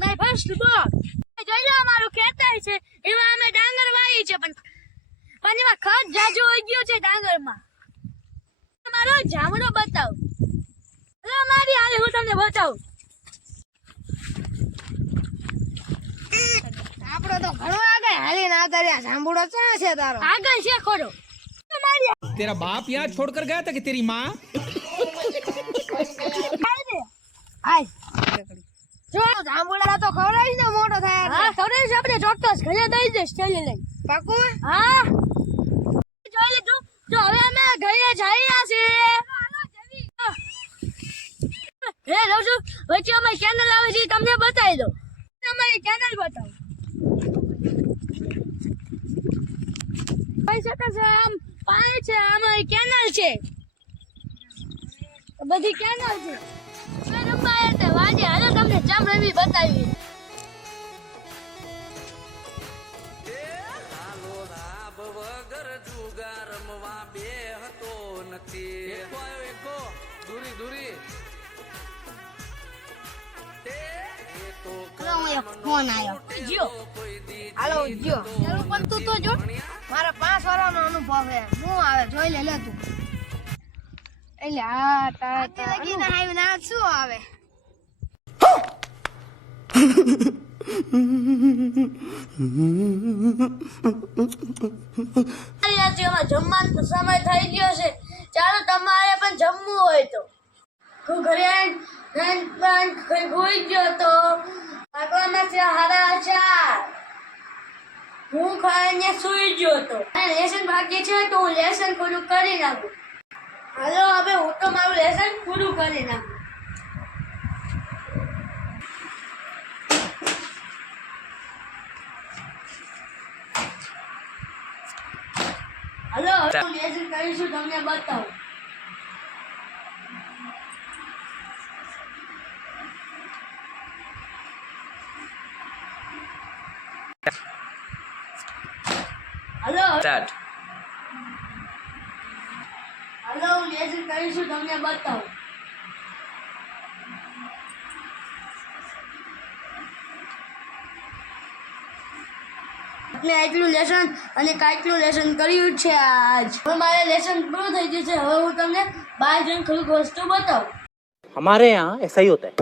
My first બોક જોઈ લો અમારું ખેતર છે એમાં અમે ડાંગર વાવી છે પણ એમાં ખત જાજો હોઈ ગયો છે ડાંગરમાં તમારો જામડો બતાવ અરે મારી હાલે હું તમને બતાવું આપણો તો ઘણો આગળ હાલી ના કર્યા જાંબુડો ક્યાં છે તારો આગળ છે ખોડો तेरा बाप यहाँ छोड़कर गया था कि तेरी माँ આય જો જાંબુડા તો ખવડાવીશ ને મોટો થાય હા ખવડાવીશ આપણે ચોક્કસ ઘરે દઈ દઈશ ચાલી લઈ પાકું હા જોઈ લીધું જો હવે અમે ઘરે જઈ રહ્યા છીએ હે રોજુ વચ્ચે અમારી ચેનલ આવે છે તમને બતાવી દો અમારી ચેનલ બતાવો ભાઈ શકે છે આમ પાણી છે અમારી ચેનલ છે બધી ચેનલ છે વાજે હાલો તમને જમ રમી બતાવી ફોન આવ્યો જીઓ હાલો જો ચાલો પણ તું તો જો મારા 5 વર્ષનો અનુભવ છે હું આવે જોઈ લે તું એટલે આ તારા લગીને આવ્યું ના શું આવે જમવાનો સમય થઈ ગયો છે ચાલો તમારે પણ જમવું હોય તો હું ઘરે હોઈ ગયો તો વાગવામાં છે 4:30 હું ખાઈને સૂઈ ગયો તો લેસન બાકી છે તો હું લેસન પૂરું કરી નાખું હાલો હવે હું તો મારું લેસન પૂરું કરી નાખું હાલો હવે હું લેસન કરીશું તમને બતાવું હાલો હાલો હું લેસન કરીશું તમને બતાવું આપણે આટલું લેસન અને કાટલું લેસન કર્યું છે આજ હવે મારે લેસન પૂરું થઈ ગયું છે હવે હું તમને બહાર જઈને થોડીક વસ્તુ બતાવું हमारे यहाँ ऐसा ही होता है।